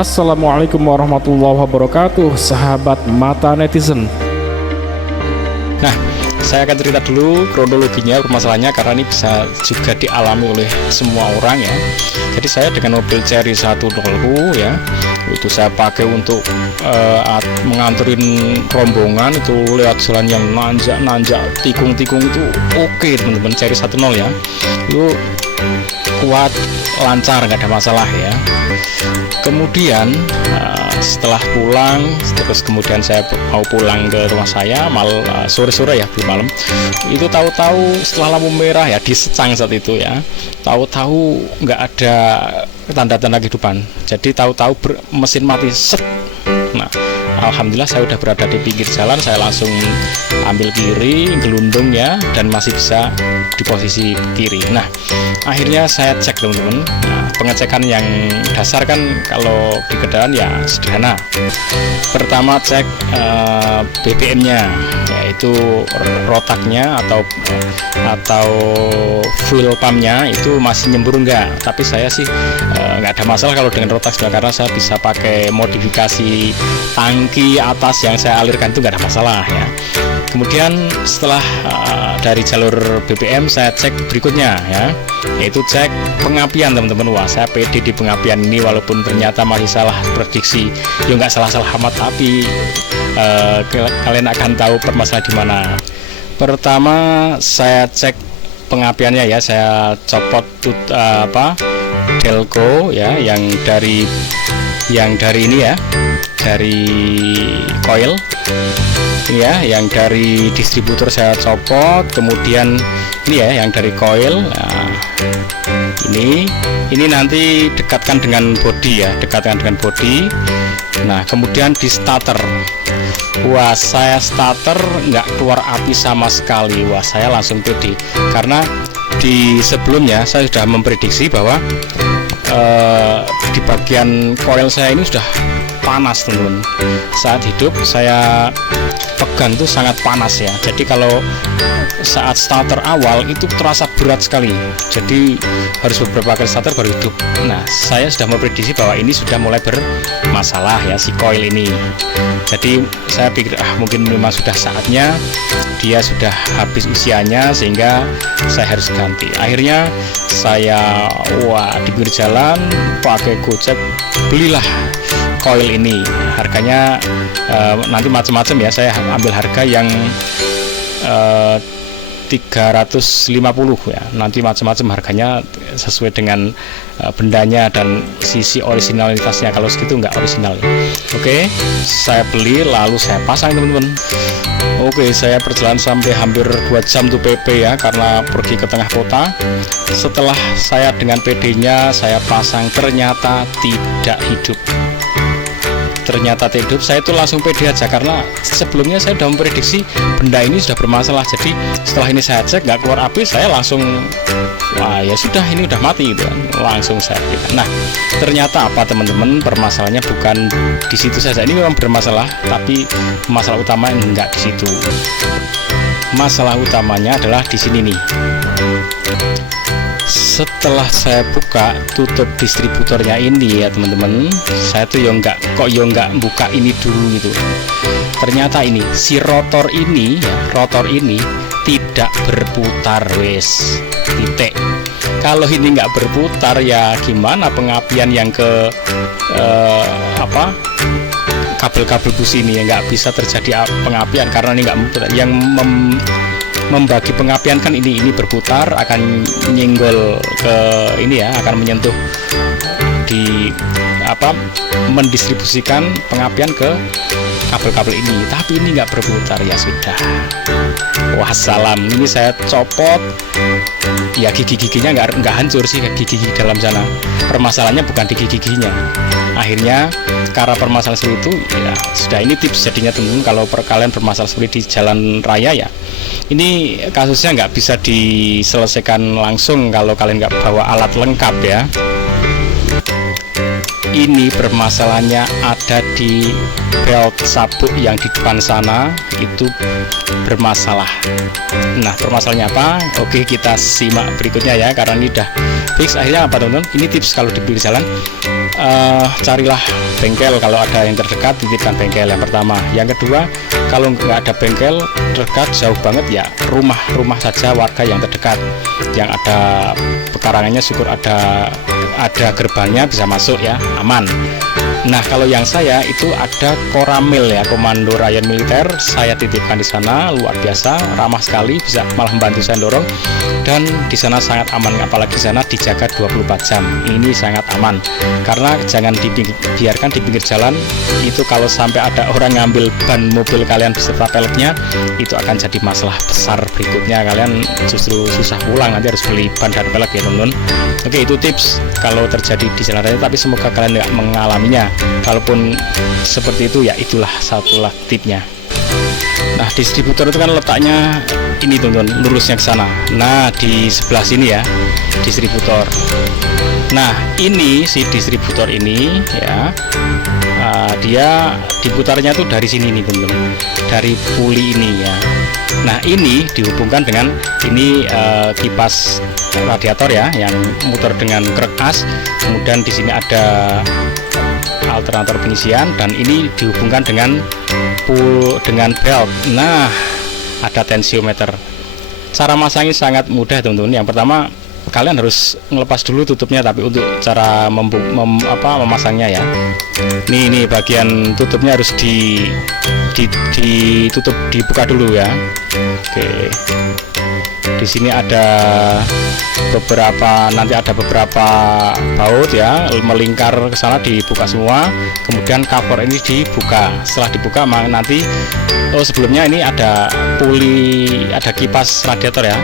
Assalamualaikum warahmatullahi wabarakatuh, sahabat mata netizen. Nah, saya akan cerita dulu kronologinya permasalahannya karena ini bisa juga dialami oleh semua orang ya. Jadi saya dengan mobil Chery 100 ya, itu saya pakai untuk menganterin rombongan itu lewat jalan yang nanjak, tikung-tikung itu oke teman-teman. Chery 10 ya, itu kuat, lancar, nggak ada masalah ya. Kemudian setelah pulang, terus kemudian saya mau pulang ke rumah saya sore-sore ya, belum malam. Itu tahu-tahu setelah lampu merah ya, disecang saat itu ya, tahu-tahu nggak ada tanda-tanda kehidupan. Jadi tahu-tahu mesin mati set. Nah, alhamdulillah saya udah berada di pinggir jalan, saya langsung ambil kiri, gelundung ya, dan masih bisa di posisi kiri. Nah, akhirnya saya cek teman-teman. Nah, pengecekan yang dasar kan kalau di kendaraan ya sederhana. Pertama cek BBM-nya, yaitu rotaknya atau fuel pumpnya itu masih nyembur enggak. Tapi saya sih nggak ada masalah kalau dengan rotak sudah, karena saya bisa pakai modifikasi tangki atas yang saya alirkan itu nggak ada masalah ya. Kemudian setelah dari jalur BBM saya cek berikutnya ya, yaitu cek pengapian teman-teman. Wah, saya pede di pengapian ini walaupun ternyata masih salah prediksi. Ya nggak salah-salah amat, tapi kalian akan tahu permasalahan di mana. Pertama saya cek pengapiannya ya, saya copot delco ya, yang dari ini ya, dari coil ya, yang dari distributor saya copot. Kemudian ini ya, yang dari coil. Nah, ini nanti dekatkan dengan bodi ya, dekatkan dengan bodi. Nah, kemudian di starter, wah, saya starter nggak keluar api sama sekali. Wah, saya langsung pede karena di sebelumnya saya sudah memprediksi bahwa di bagian coil saya ini sudah panas teman-teman. Saat hidup saya pegang itu sangat panas ya, jadi kalau saat starter awal itu terasa berat sekali, jadi harus beberapa kali starter baru hidup. Nah, saya sudah memprediksi bahwa ini sudah mulai bermasalah ya, si coil ini. Jadi saya pikir mungkin memang sudah saatnya, dia sudah habis usianya sehingga saya harus ganti. Akhirnya saya di pinggir jalan pakai Gojek belilah coil ini. Harganya nanti macam-macam ya, saya ambil harga yang 350 ya, nanti macam-macam harganya sesuai dengan bendanya dan sisi originalitasnya. Kalau segitu nggak original ya. Oke, saya beli lalu saya pasang teman-teman. Oke, saya perjalanan sampai hampir 2 jam tuh PP ya, karena pergi ke tengah kota. Setelah saya dengan PD-nya saya pasang, ternyata tidak hidup. Saya itu langsung pede aja karena sebelumnya saya sudah memprediksi benda ini sudah bermasalah. Jadi setelah ini saya cek nggak keluar api, saya langsung wah ya sudah, ini udah mati gitu kan. Langsung saya pilih. Nah, ternyata apa teman-teman, permasalahannya bukan di situ saja. Ini memang bermasalah, tapi masalah utama enggak di situ. Masalah utamanya adalah di sini nih. Setelah saya buka tutup distributornya ini ya teman-teman, saya tuh nggak buka ini dulu gitu. Ternyata ini si rotor ini tidak berputar, wes titik. Kalau ini nggak berputar ya gimana pengapian yang ke kabel-kabel busi ini ya, nggak bisa terjadi pengapian karena ini nggak berputar. Yang membagi pengapian kan ini berputar, akan nyenggol ke ini ya, akan menyentuh di mendistribusikan pengapian ke kabel-kabel ini, tapi ini nggak berputar. Ya sudah, wassalam. Ini saya copot ya, gigi-giginya nggak hancur sih, gigi-gigi dalam sana. Permasalahannya bukan di gigi-giginya. Akhirnya karena permasalahan seperti itu ya sudah, ini tips jadinya teman-teman, kalau kalian bermasalah seperti di jalan raya ya, ini kasusnya nggak bisa diselesaikan langsung kalau kalian nggak bawa alat lengkap ya. ini permasalahannya ada di belt sabuk yang di depan sana, itu bermasalah. Nah, permasalahannya apa? Oke, kita simak berikutnya ya, karena ini udah fix. Akhirnya apa teman-teman? Ini tips kalau di pinggir jalan, carilah bengkel, kalau ada yang terdekat titipkan bengkel yang pertama. Yang kedua, kalau nggak ada bengkel terdekat jauh banget ya, rumah saja warga yang terdekat yang ada pekarangannya, syukur ada gerbangnya, bisa masuk ya, aman. Nah, kalau yang saya itu ada Koramil ya, Komando Rayon Militer, saya titipkan di sana, luar biasa, ramah sekali, bisa malah membantu saya dorong, dan di sana sangat aman, apalagi di sana dijaga 24 jam. Ini sangat aman, karena jangan dibiarkan di pinggir jalan, itu kalau sampai ada orang ngambil ban mobil kalian beserta peleknya, itu akan jadi masalah besar berikutnya, kalian justru susah pulang, nanti harus beli ban dan pelek ya teman-teman. Oke, itu tips kalau terjadi di jalan raya, tapi semoga kalian tidak mengalaminya. Kalaupun seperti itu ya, itulah satulah tipnya. Nah, distributor itu kan letaknya ini teman-teman, lurusnya ke sana. Nah, di sebelah sini ya, distributor. Nah, ini si distributor ini ya, dia diputarnya tuh dari sini nih teman-teman, dari puli ini ya. Nah, ini dihubungkan dengan ini kipas radiator ya, yang muter dengan krek as. Kemudian di sini ada alternator pengisian, dan ini dihubungkan dengan belt. Nah, ada tensiometer. Cara masangnya sangat mudah teman-teman. Yang pertama, kalian harus ngelepas dulu tutupnya, tapi untuk cara memasangnya ya, nih bagian tutupnya harus ditutup, dibuka dulu ya. Oke, di sini ada nanti ada beberapa baut ya, melingkar ke sana, dibuka semua. Kemudian cover ini dibuka. Setelah dibuka nanti, sebelumnya ini ada ada kipas radiator ya.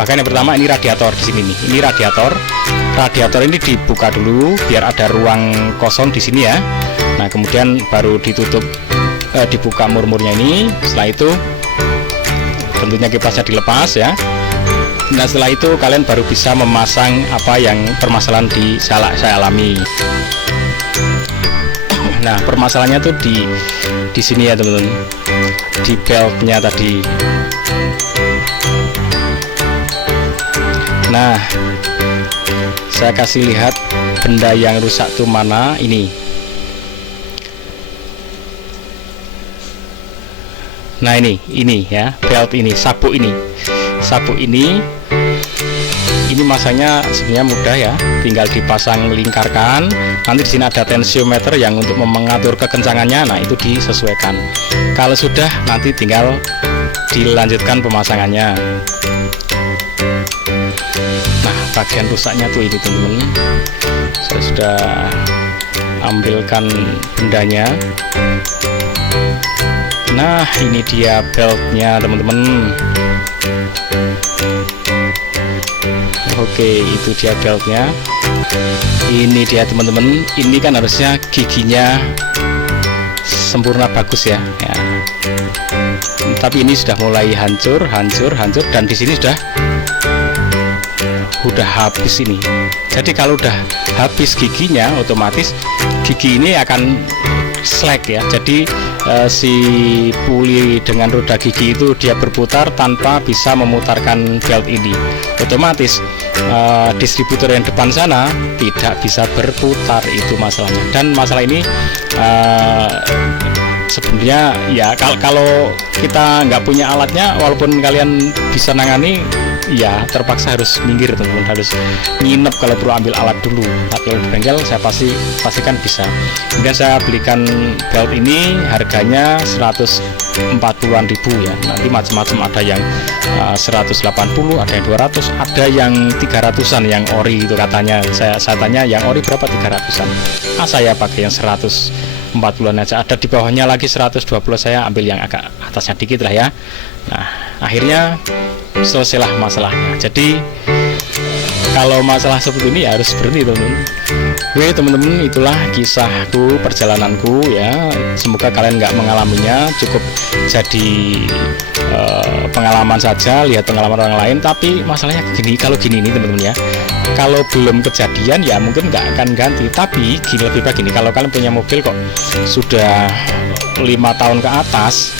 Bahkan yang pertama ini radiator di sini nih. Ini radiator ini dibuka dulu biar ada ruang kosong di sini ya. Nah, kemudian baru ditutup, dibuka murmurnya ini. Setelah itu tentunya kipasnya dilepas ya. Nah, setelah itu kalian baru bisa memasang apa yang permasalahan saya alami. Nah, permasalahannya tuh di sini ya teman-teman, di beltnya tadi. Nah, saya kasih lihat benda yang rusak tuh mana. Ini. Nah, ini ya, belt ini, sabuk ini masanya sebenarnya mudah ya, tinggal dipasang, lingkarkan. Nanti di sini ada tensiometer yang untuk mengatur kekencangannya. Nah, itu disesuaikan. Kalau sudah, nanti tinggal dilanjutkan pemasangannya. Nah, bagian rusaknya tuh ini teman-teman, saya sudah ambilkan bendanya. Nah, ini dia beltnya teman-teman. Oke, itu dia beltnya. Ini dia teman-teman. Ini kan harusnya giginya sempurna, bagus ya. Tapi ini sudah mulai hancur, dan di sini sudah habis ini. Jadi kalau udah habis giginya, otomatis gigi ini akan slack ya. Jadi si puli dengan roda gigi itu dia berputar tanpa bisa memutarkan belt ini. Otomatis distributor yang depan sana tidak bisa berputar, itu masalahnya. Dan masalah ini sebenarnya ya, kalau kita nggak punya alatnya, walaupun kalian bisa nangani, ya terpaksa harus minggir teman-teman, harus nginep kalau perlu ambil alat dulu. Tapi kalau di bengkel saya pastikan bisa. Kemudian saya belikan belt ini, harganya 140-an ribu ya. Nanti macam-macam, ada yang 180, ada yang 200, ada yang 300-an yang ori itu katanya. Saya tanya yang ori berapa, 300-an. Saya pakai yang 140-an aja. Ada di bawahnya lagi 120, saya ambil yang agak atasnya dikit lah ya. Nah, akhirnya selesailah masalahnya. Jadi kalau masalah seperti ini ya harus berhenti teman-teman. Oke teman-teman, itulah kisahku, perjalananku ya. Semoga kalian nggak mengalaminya, cukup jadi pengalaman saja, lihat pengalaman orang lain. Tapi masalahnya gini, kalau gini nih teman-teman ya, kalau belum kejadian ya mungkin nggak akan ganti. Tapi gini, lebih baik gini, kalau kalian punya mobil kok sudah 5 tahun ke atas,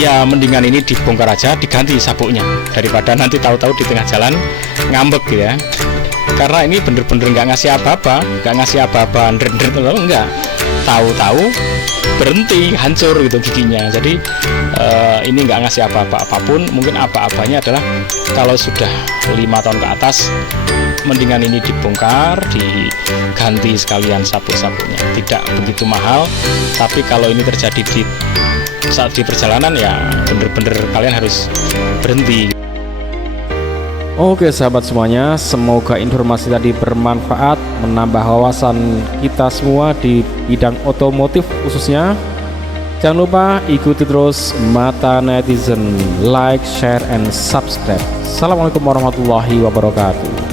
ya mendingan ini dibongkar aja, diganti sabuknya, daripada nanti tahu-tahu di tengah jalan ngambek gitu ya. Karena ini bener-bener nggak ngasih apa-apa, enggak, tahu-tahu berhenti, hancur gitu giginya. Jadi ini nggak ngasih apa-apa apapun. Mungkin apa-apanya adalah kalau sudah 5 tahun ke atas, mendingan ini dibongkar, diganti sekalian sabuk-sabuknya. Tidak begitu mahal, tapi kalau ini terjadi saat di perjalanan ya bener-bener kalian harus berhenti. Oke sahabat semuanya, semoga informasi tadi bermanfaat, menambah wawasan kita semua di bidang otomotif khususnya. Jangan lupa ikuti terus Mata Netizen, like, share, and subscribe. Assalamualaikum warahmatullahi wabarakatuh.